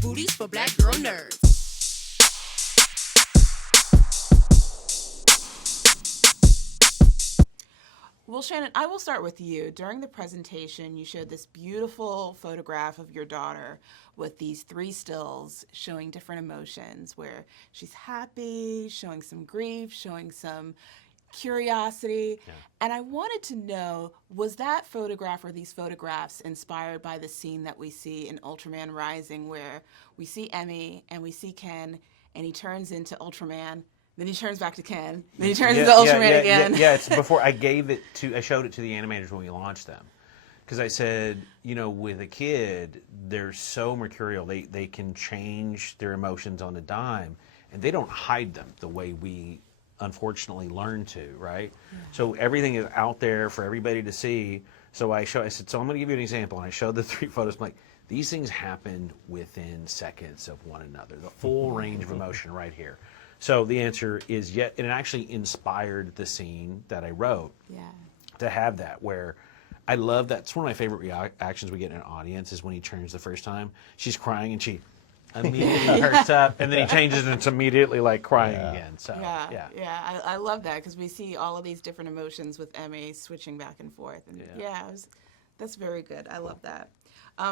booties for black girl nerds. Well, Shannon, I will start with you. During the presentation, you showed this beautiful photograph of your daughter with these 3 stills showing different emotions where she's happy, showing some grief, showing some curiosity. Yeah. And I wanted to know, was that photograph or these photographs inspired by the scene that we see in Ultraman Rising where we see Emmy and we see Ken and he turns into Ultraman, then he turns back to Ken, then he turns into Ultraman again? Yeah, it's before I showed it to the animators when we launched them. Because I said, with a kid, they're so mercurial. They can change their emotions on a dime, and they don't hide them the way we unfortunately learn to, right? Yeah. So everything is out there for everybody to see. So I said, so I'm going to give you an example. And I showed the 3 photos. I'm like, these things happen within seconds of one another. The full range of emotion right here. So the answer is yes, and it actually inspired the scene that I wrote to have that, where I love that. It's one of my favorite reactions we get in an audience is when he turns the first time. She's crying and she immediately hurts up, and then he changes and it's immediately like crying again. So I love that because we see all of these different emotions with Emmy switching back and forth, and that's very good. I love that.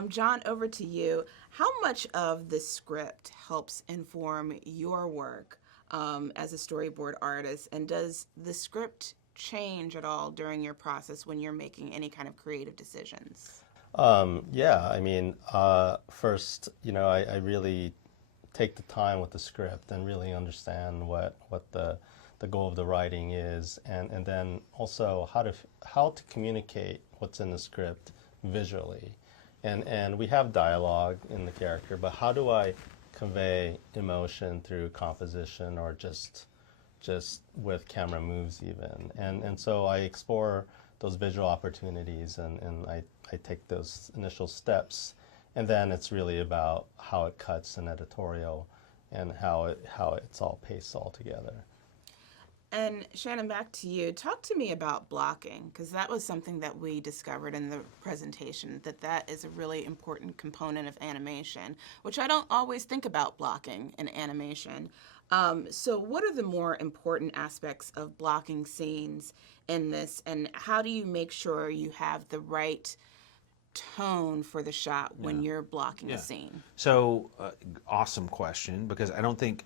John, over to you. How much of the script helps inform your work as a storyboard artist, and does the script change at all during your process when you're making any kind of creative decisions? First, I really take the time with the script and really understand what the goal of the writing is, and then also how to communicate what's in the script visually. And we have dialogue in the character, but how do I convey emotion through composition or just with camera moves even? And so I explore those visual opportunities and I take those initial steps, and then it's really about how it cuts in editorial and how it's all paced all together. And Shannon, back to you. Talk to me about blocking, because that was something that we discovered in the presentation, that is a really important component of animation, which I don't always think about blocking in animation. So what are the more important aspects of blocking scenes in this, and how do you make sure you have the right tone for the shot when you're blocking a scene? So, awesome question, because I don't think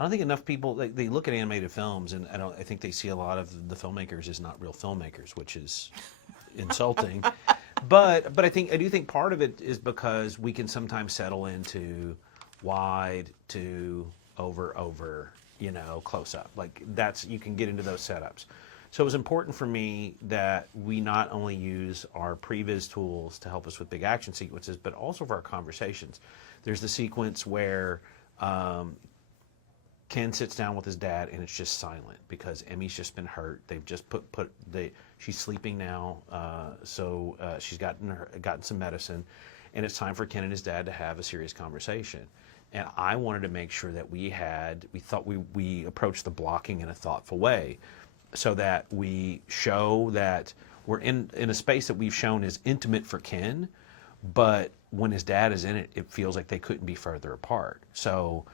enough people they look at animated films, and I think they see a lot of the filmmakers as not real filmmakers, which is insulting. But I do think part of it is because we can sometimes settle into wide to over, close up. Like you can get into those setups. So it was important for me that we not only use our previs tools to help us with big action sequences, but also for our conversations. There's the sequence where Ken sits down with his dad and it's just silent because Emmy's just been hurt. They've just she's sleeping now, so she's gotten some medicine, and it's time for Ken and his dad to have a serious conversation. And I wanted to make sure that we thought we approached the blocking in a thoughtful way, so that we show that we're in a space that we've shown is intimate for Ken, but when his dad is in it, it feels like they couldn't be further apart. So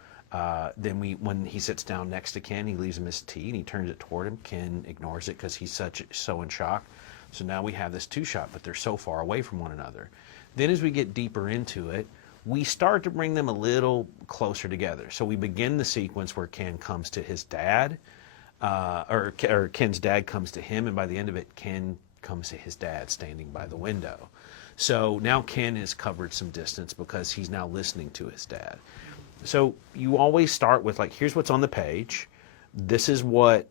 then when he sits down next to Ken, he leaves him his tea and he turns it toward him. Ken ignores it because he's so in shock. So now we have this 2-shot, but they're so far away from one another. Then as we get deeper into it, we start to bring them a little closer together. So we begin the sequence where Ken comes to his dad, or Ken's dad comes to him, and by the end of it, Ken comes to his dad standing by the window. So now Ken has covered some distance because he's now listening to his dad. So you always start with, like, here's what's on the page. This is what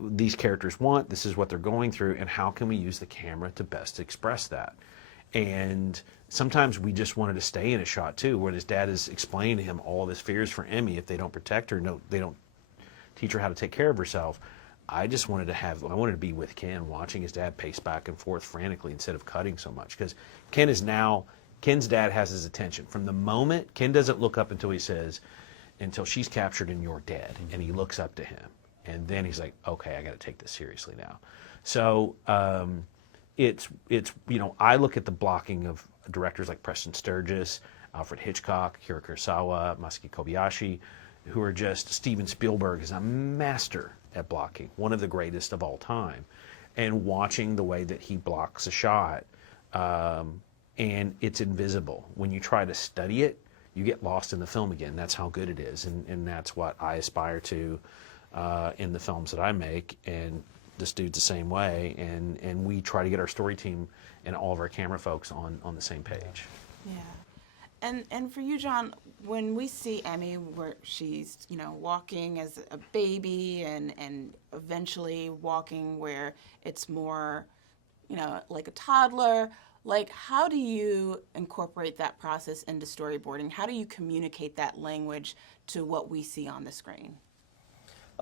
these characters want. This is what they're going through. And how can we use the camera to best express that? And sometimes we just wanted to stay in a shot, too, where his dad is explaining to him all of his fears for Emmy. If they don't protect her, they don't teach her how to take care of herself. I wanted to be with Ken, watching his dad pace back and forth frantically instead of cutting so much. Because Ken's dad has his attention. From the moment, Ken doesn't look up until she's captured and you're dead. And he looks up to him. And then he's like, okay, I got to take this seriously now. So I look at the blocking of directors like Preston Sturgis. Alfred Hitchcock, Akira Kurosawa, Masaki Kobayashi, who are just, Steven Spielberg is a master at blocking, one of the greatest of all time. And watching the way that he blocks a shot, and it's invisible. When you try to study it, you get lost in the film again. That's how good it is, and that's what I aspire to in the films that I make. And this dude's the same way, and we try to get our story team and all of our camera folks on the same page. Yeah. And for you, John, when we see Emmy where she's, you know, walking as a baby and eventually walking where it's more, you know, like a toddler, like how do you incorporate that process into storyboarding? How do you communicate that language to what we see on the screen?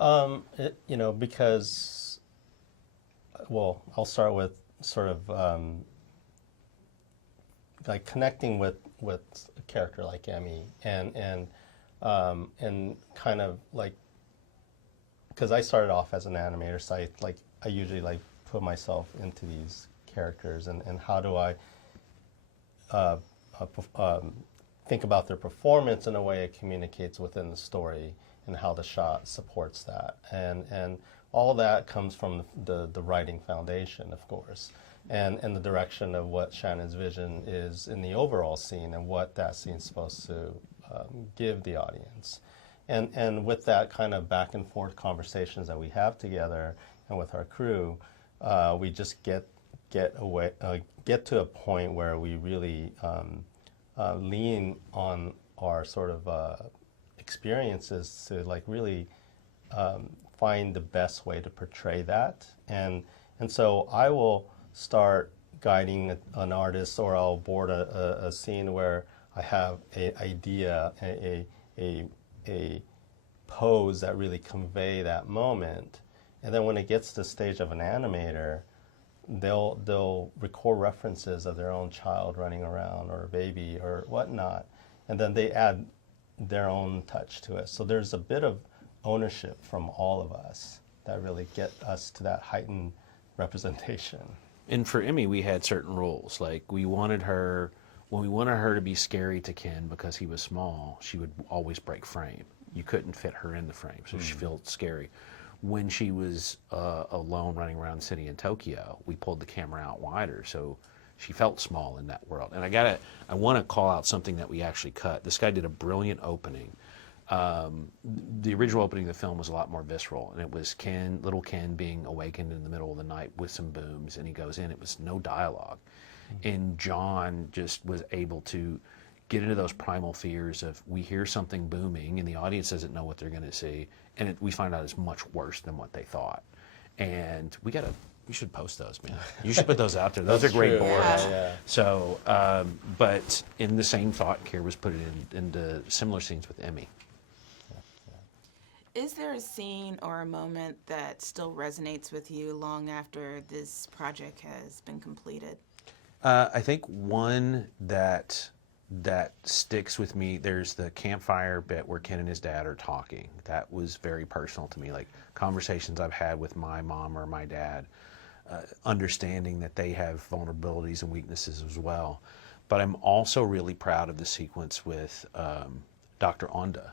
You know, because, well, I'll start with sort of like connecting with a character like Emmy and kind of like, because I started off as an animator, so I usually like put myself into these characters and how do I think about their performance in a way it communicates within the story and how the shot supports that, and all that comes from the writing foundation, of course, and the direction of what Shannon's vision is in the overall scene and what that scene's supposed to give the audience. And with that kind of back and forth conversations that we have together and with our crew, we just get to a point where we really lean on our sort of experiences to like really find the best way to portray that. And so I will start guiding an artist, or I'll board a scene where I have an idea, a pose that really convey that moment. And then when it gets to the stage of an animator, they'll record references of their own child running around or a baby or whatnot, and then they add their own touch to it. So there's a bit of ownership from all of us that really get us to that heightened representation. And for Emmy, we had certain rules. Like when we wanted her to be scary to Ken because he was small, she would always break frame. You couldn't fit her in the frame, so she felt scary. When she was alone running around the city in Tokyo, we pulled the camera out wider, so she felt small in that world. And I want to call out something that we actually cut. This guy did a brilliant opening. The original opening of the film was a lot more visceral, and it was little Ken being awakened in the middle of the night with some booms, and he goes in. It was no dialogue. And John just was able to get into those primal fears of, we hear something booming and the audience doesn't know what they're going to see, and we find out it's much worse than what they thought. And we should post those, man. You should put those out there. Those are great boards. Yeah. So, but in the same thought, Care was put it into similar scenes with Emmy. Is there a scene or a moment that still resonates with you long after this project has been completed? I think one that sticks with me, there's the campfire bit where Ken and his dad are talking. That was very personal to me, like conversations I've had with my mom or my dad, understanding that they have vulnerabilities and weaknesses as well. But I'm also really proud of the sequence with Dr. Onda,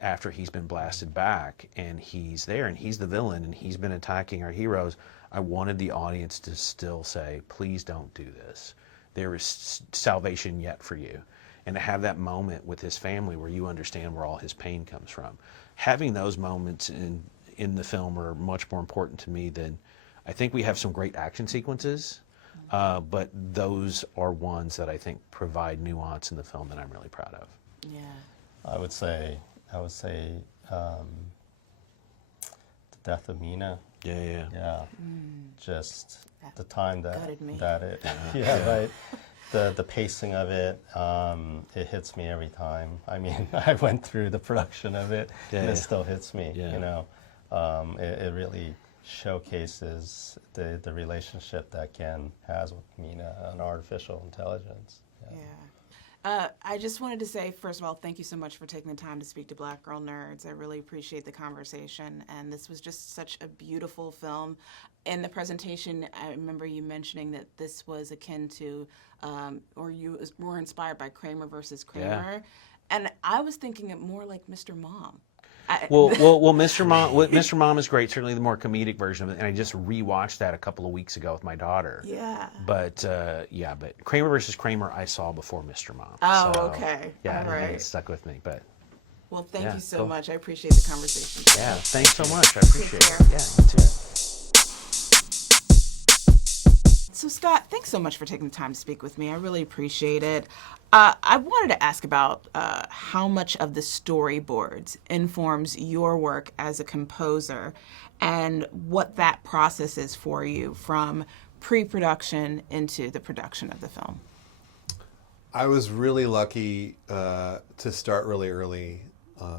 after he's been blasted back and he's there and he's the villain and he's been attacking our heroes. I wanted the audience to still say, please don't do this. There is salvation yet for you. And to have that moment with his family where you understand where all his pain comes from. Having those moments in the film are much more important to me than, I think we have some great action sequences, but those are ones that I think provide nuance in the film that I'm really proud of. Yeah. I would say the death of Mina. Yeah. Just the time gutted me. that it right. The pacing of it, it hits me every time. I mean, I went through the production of it, and it still hits me. Yeah. You know, it really showcases the relationship that Ken has with Mina, an artificial intelligence. Yeah. I just wanted to say, first of all, thank you so much for taking the time to speak to Black Girl Nerds. I really appreciate the conversation, and this was just such a beautiful film. In the presentation, I remember you mentioning that this was akin to, or you were inspired by Kramer versus Kramer, and I was thinking it more like Mr. Mom. Well, Mr. Mom, Mr. Mom is great. Certainly the more comedic version of it. And I just rewatched that a couple of weeks ago with my daughter. Yeah. But but Kramer versus Kramer I saw before Mr. Mom. Oh, So, okay. Yeah, All right. it stuck with me. But well, thank yeah, you so cool. much. I appreciate the conversation. yeah, thanks so much. I appreciate care. it. Yeah, you too. So, Scott, thanks so much for taking the time to speak with me. I really appreciate it. I wanted to ask about how much of the storyboards informs your work as a composer and what that process is for you from pre-production into the production of the film. I was really lucky to start really early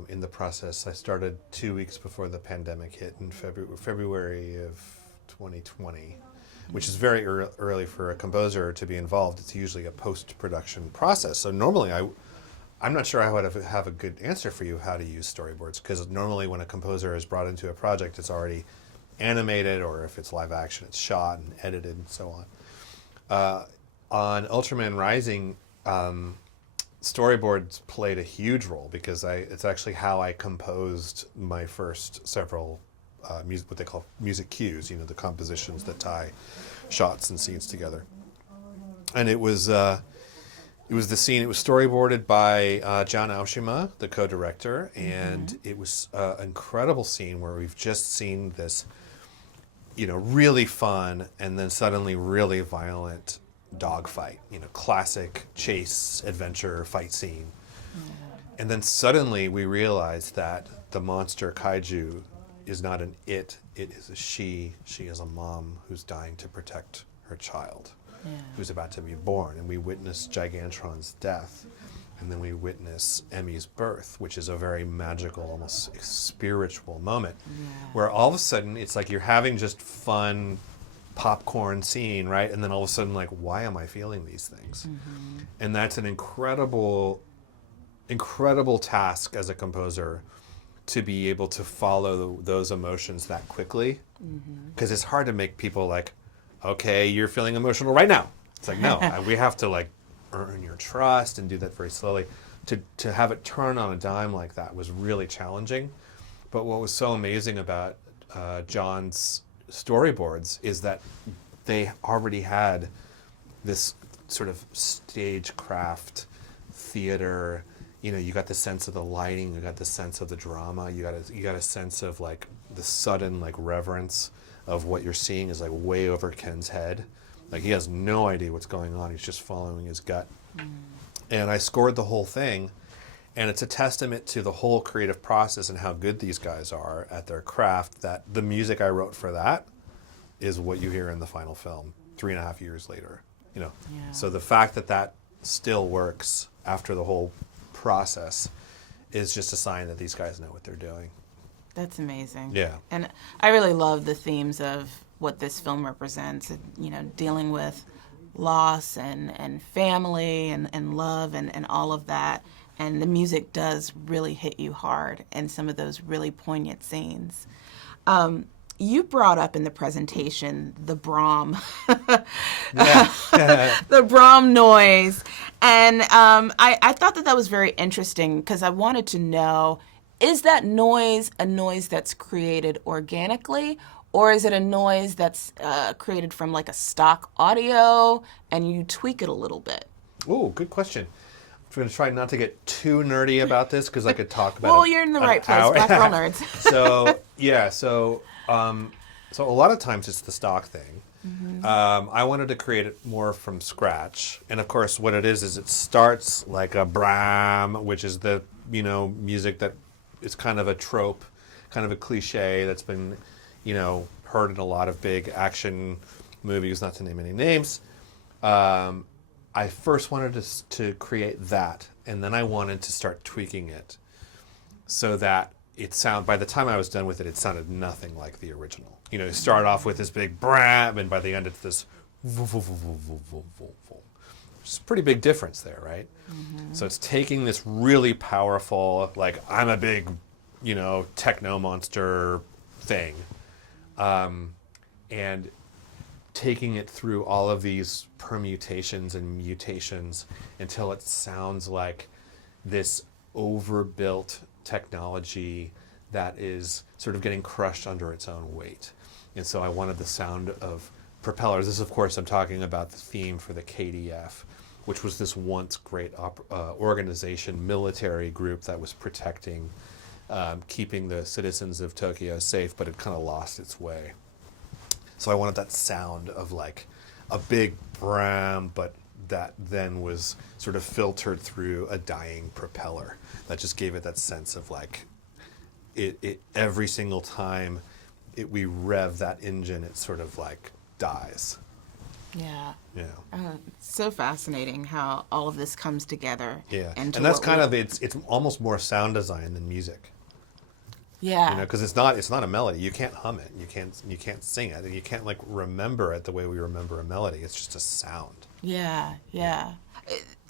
in the process. I started 2 weeks before the pandemic hit in February of 2020. Which is very early for a composer to be involved. It's usually a post-production process. So normally, I'm not sure I would have a good answer for you how to use storyboards, because normally when a composer is brought into a project, it's already animated, or if it's live action, it's shot and edited and so on. On Ultraman Rising, storyboards played a huge role, because it's actually how I composed my first several what they call music cues, the compositions that tie shots and scenes together. And it was the scene. It was storyboarded by John Aoshima, the co-director, and it was an incredible scene where we've just seen this, really fun and then suddenly really violent dogfight. Classic chase adventure fight scene, and then suddenly we realized that the monster kaiju is not an it is a she. She is a mom who's dying to protect her child, who's about to be born. And we witness Gigantron's death, and then we witness Emmy's birth, which is a very magical, almost spiritual moment, where all of a sudden it's like you're having just fun popcorn scene, right? And then all of a sudden, like, why am I feeling these things? And that's an incredible task as a composer, to be able to follow those emotions that quickly, because it's hard to make people like, okay, you're feeling emotional right now. It's like, no, we have to like earn your trust and do that very slowly. To have it turn on a dime like that was really challenging. But what was so amazing about John's storyboards is that they already had this sort of stagecraft theater. You got the sense of the lighting, you got the sense of the drama, you got a sense of like the sudden like reverence of what you're seeing is like way over Ken's head. Like he has no idea what's going on, he's just following his gut. And I scored the whole thing, and it's a testament to the whole creative process and how good these guys are at their craft, that the music I wrote for that is what you hear in the final film 3.5 years later. So the fact that still works after the whole process is just a sign that these guys know what they're doing. That's amazing. Yeah. And I really love the themes of what this film represents, dealing with loss and family and love and all of that. And the music does really hit you hard in some of those really poignant scenes. You brought up in the presentation the Brahm, the Brahm noise. And I thought that was very interesting, because I wanted to know, is that noise a noise that's created organically, or is it a noise that's created from like a stock audio and you tweak it a little bit? Oh, good question. I'm going to try not to get too nerdy about this, because I could talk about well, you're in the right place, Black Girl Nerds. So a lot of times it's the stock thing. I wanted to create it more from scratch, and of course what it is it starts like a Brahm, which is the music that is kind of a trope, kind of a cliche that's been heard in a lot of big action movies, not to name any names. I first wanted to create that, and then I wanted to start tweaking it so that by the time I was done with it, it sounded nothing like the original. You start off with this big Brahm, and by the end it's this It's a pretty big difference there, right? So it's taking this really powerful, like, I'm a big, techno monster thing, and taking it through all of these permutations and mutations until it sounds like this overbuilt technology that is sort of getting crushed under its own weight. And so I wanted the sound of propellers. This, of course, I'm talking about the theme for the KDF, which was this once great organization, military group that was protecting, keeping the citizens of Tokyo safe, but it kind of lost its way. So I wanted that sound of like a big bram, but that then was sort of filtered through a dying propeller. That just gave it that sense of like, it every single time we rev that engine, it sort of like dies. Yeah. Yeah. It's so fascinating how all of this comes together. Yeah. And that's kind of, it's almost more sound design than music. Yeah. Because it's not a melody. You can't hum it. You can't sing it. And you can't like remember it the way we remember a melody. It's just a sound. Yeah.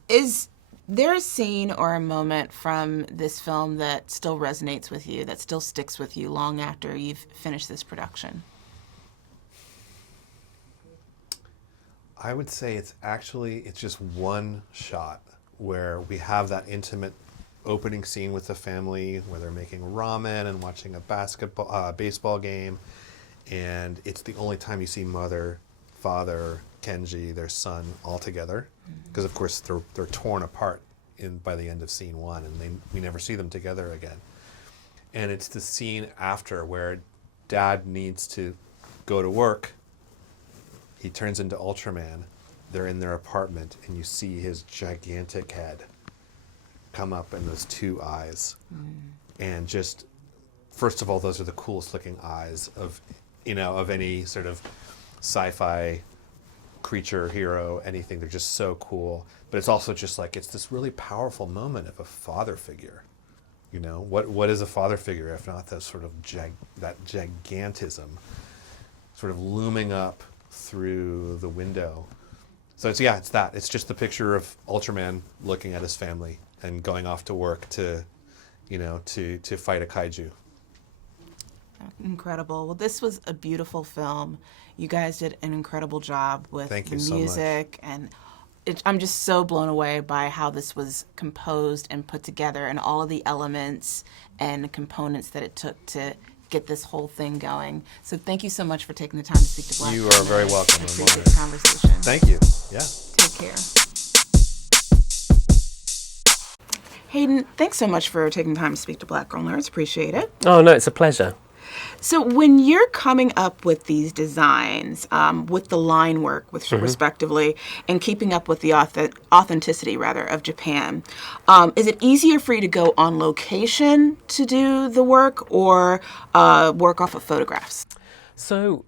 Is there a scene or a moment from this film that still resonates with you, that still sticks with you long after you've finished this production? I would say it's just one shot where we have that intimate opening scene with the family where they're making ramen and watching a baseball game, and it's the only time you see mother, father, Kenji, their son, all together, because of course they're torn apart by the end of scene 1, and we never see them together again. And it's the scene after where dad needs to go to work. He turns into Ultraman. They're in their apartment, and you see his gigantic head come up and those 2 eyes. And just, first of all, those are the coolest looking eyes of any sort of sci-fi creature, hero, anything. They're just so cool. But it's also just like, it's this really powerful moment of a father figure. What is a father figure if not that sort of that gigantism sort of looming up through the window. So it's that. It's just the picture of Ultraman looking at his family and going off to work to fight a kaiju. Incredible. Well, this was a beautiful film. You guys did an incredible job with Thank the you so much. music, and I'm just so blown away by how this was composed and put together, and all of the elements and components that it took to get this whole thing going. So thank you so much for taking the time to speak to Black. You are very welcome. I appreciate the conversation. Thank you. Yeah. Take care. Hayden, thanks so much for taking the time to speak to Black Girl Nerds. Appreciate it. Oh, no, it's a pleasure. So when you're coming up with these designs, with the line work, with respectively, and keeping up with the authenticity, of Japan, is it easier for you to go on location to do the work, or work off of photographs? So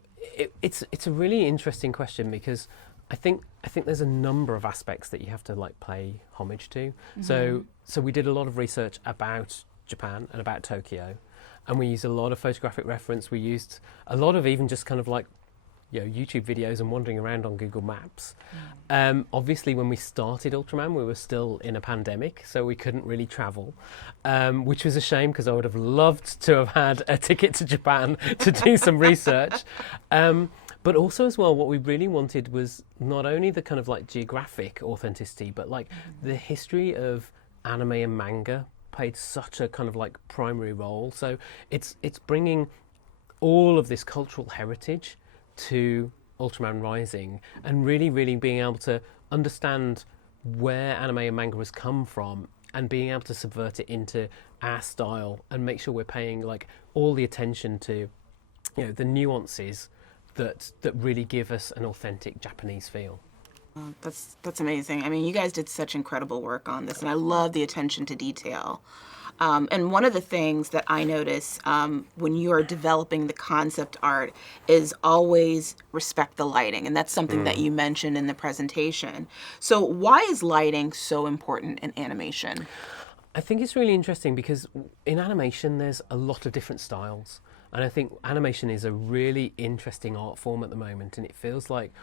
it's a really interesting question, because I think there's a number of aspects that you have to pay homage to. So we did a lot of research about Japan and about Tokyo. And we used a lot of photographic reference. We used a lot of even just YouTube videos and wandering around on Google Maps. Obviously, when we started Ultraman, we were still in a pandemic, so we couldn't really travel, which was a shame, because I would have loved to have had a ticket to Japan to do some research. But also as well, what we really wanted was not only the geographic authenticity, but the history of anime and manga played such a primary role. So it's bringing all of this cultural heritage to Ultraman Rising, and really being able to understand where anime and manga has come from, and being able to subvert it into our style and make sure we're paying all the attention to the nuances that really give us an authentic Japanese feel. That's amazing. I mean, you guys did such incredible work on this, and I love the attention to detail. And one of the things that I notice when you are developing the concept art is always respect the lighting, and that's something that you mentioned in the presentation. So why is lighting so important in animation? I think it's really interesting because in animation there's a lot of different styles, and I think animation is a really interesting art form at the moment, and it feels like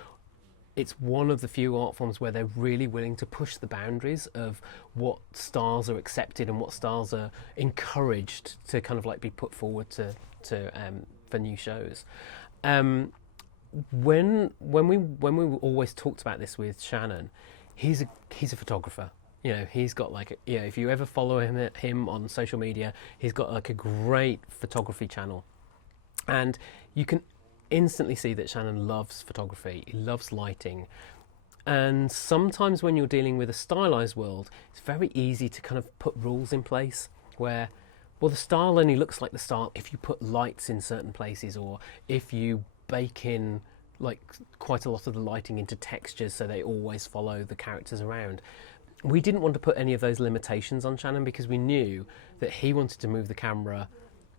it's one of the few art forms where they're really willing to push the boundaries of what styles are accepted and what styles are encouraged to kind of like be put forward to for new shows. When we always talked about this with Shannon, he's a photographer. You know, he's got like if you ever follow him on social media, he's got like a great photography channel, and you can instantly see that Shannon loves photography. He loves lighting, and sometimes when you're dealing with a stylized world, it's very easy to kind of put rules in place where, well, the style only looks like the style if you put lights in certain places, or if you bake in like quite a lot of the lighting into textures so they always follow the characters around. We didn't want to put any of those limitations on Shannon because we knew that he wanted to move the camera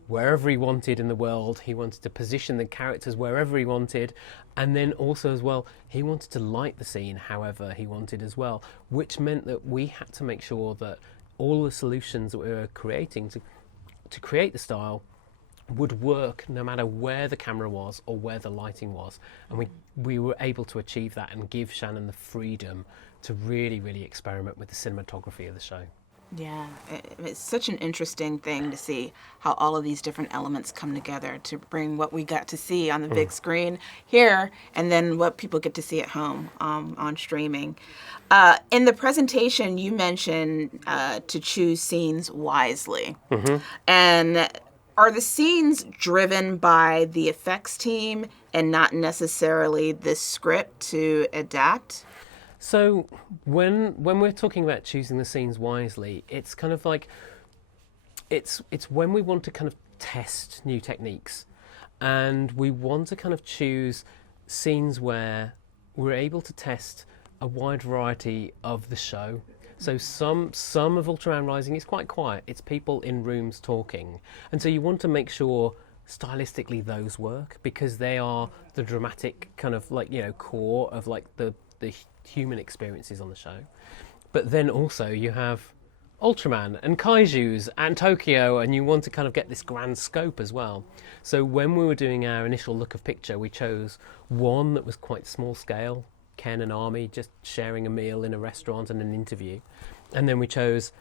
wherever he wanted in the world. He wanted to position the characters wherever he wanted, and then also as well, he wanted to light the scene however he wanted as well, which meant that we had to make sure that all the solutions that we were creating to create the style would work no matter where the camera was or where the lighting was. And we were able to achieve that and give Shannon the freedom to really, really experiment with the cinematography of the show. Yeah, it's such an interesting thing to see how all of these different elements come together to bring what we got to see on the big screen here and then what people get to see at home on streaming. In the presentation, you mentioned to choose scenes wisely. And are the scenes driven by the effects team and not necessarily the script to adapt? So when we're talking about choosing the scenes wisely, it's kind of like it's when we want to kind of test new techniques, and we want to kind of choose scenes where we're able to test a wide variety of the show. So some of Ultraman Rising is quite quiet. It's people in rooms talking, and so you want to make sure stylistically those work because they are the dramatic kind of like core of like the human experiences on the show. But then also you have Ultraman and Kaijus and Tokyo, and you want to kind of get this grand scope as well. So when we were doing our initial look of picture, we chose one that was quite small scale, Ken and Army just sharing a meal in a restaurant and an interview. And then we chose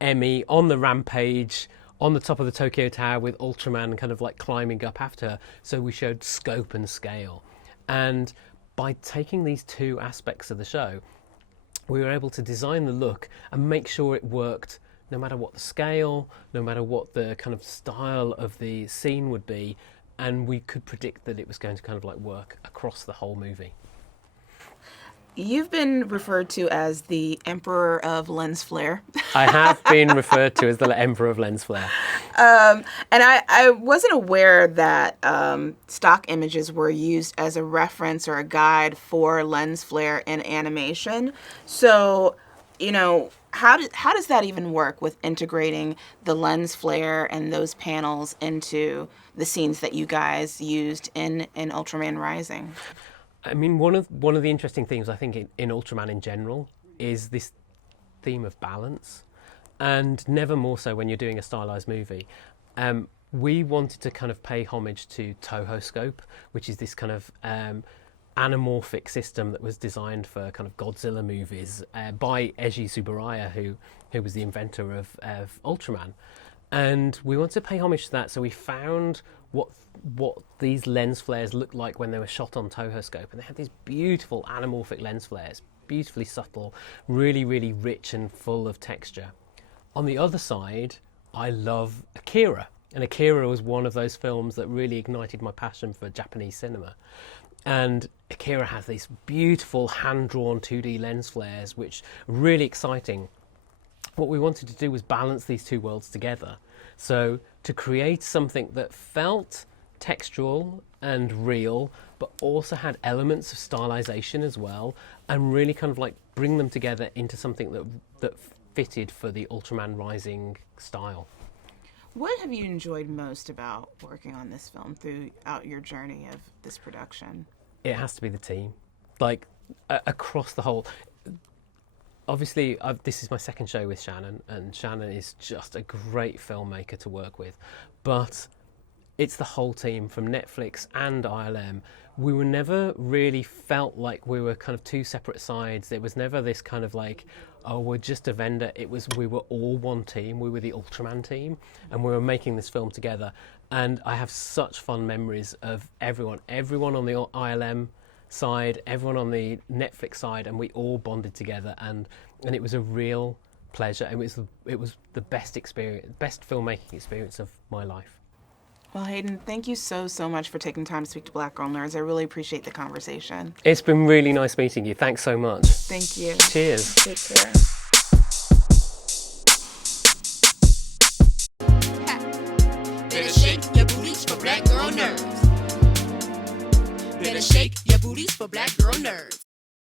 Emmy on the rampage on the top of the Tokyo Tower with Ultraman kind of like climbing up after her. So we showed scope and scale. And by taking these two aspects of the show, we were able to design the look and make sure it worked no matter what the scale, no matter what the kind of style of the scene would be, and we could predict that it was going to kind of like work across the whole movie. You've been referred to as the Emperor of Lens Flare. I have been referred to as the Emperor of Lens Flare. And I wasn't aware that stock images were used as a reference or a guide for lens flare in animation. So, how does that even work with integrating the lens flare and those panels into the scenes that you guys used in Ultraman Rising? I mean, one of the interesting themes I think in Ultraman in general is this theme of balance, and never more so when you're doing a stylized movie. We wanted to kind of pay homage to Toho Scope, which is this kind of anamorphic system that was designed for kind of Godzilla movies by Eiji Tsuburaya, who was the inventor of Ultraman. And we wanted to pay homage to that, so we found what these lens flares looked like when they were shot on Toho Scope, and they had these beautiful anamorphic lens flares, beautifully subtle, really, really rich and full of texture. On the other side, I love Akira, and Akira was one of those films that really ignited my passion for Japanese cinema. And Akira has these beautiful hand-drawn 2D lens flares, which are really exciting. What we wanted to do was balance these two worlds together. So to create something that felt textural and real, but also had elements of stylization as well, and really kind of like bring them together into something that fitted for the Ultraman Rising style. What have you enjoyed most about working on this film throughout your journey of this production? It has to be the team, like across the whole. Obviously, this is my second show with Shannon, and Shannon is just a great filmmaker to work with. But it's the whole team from Netflix and ILM. We were never really felt like we were kind of two separate sides. There was never this kind of like, oh, we're just a vendor. It was, we were all one team. We were the Ultraman team, and we were making this film together. And I have such fond memories of everyone on the ILM side, everyone on the Netflix side, and we all bonded together. And it was a real pleasure. It was the best filmmaking experience of my life. Well, Hayden, thank you so much for taking time to speak to Black Girl Nerds. I really appreciate the conversation. It's been really nice meeting you. Thanks so much. Thank you. Cheers. Take care. Better shake your booties for Black Girl Nerds. Better shake your booties for Black Girl Nerds.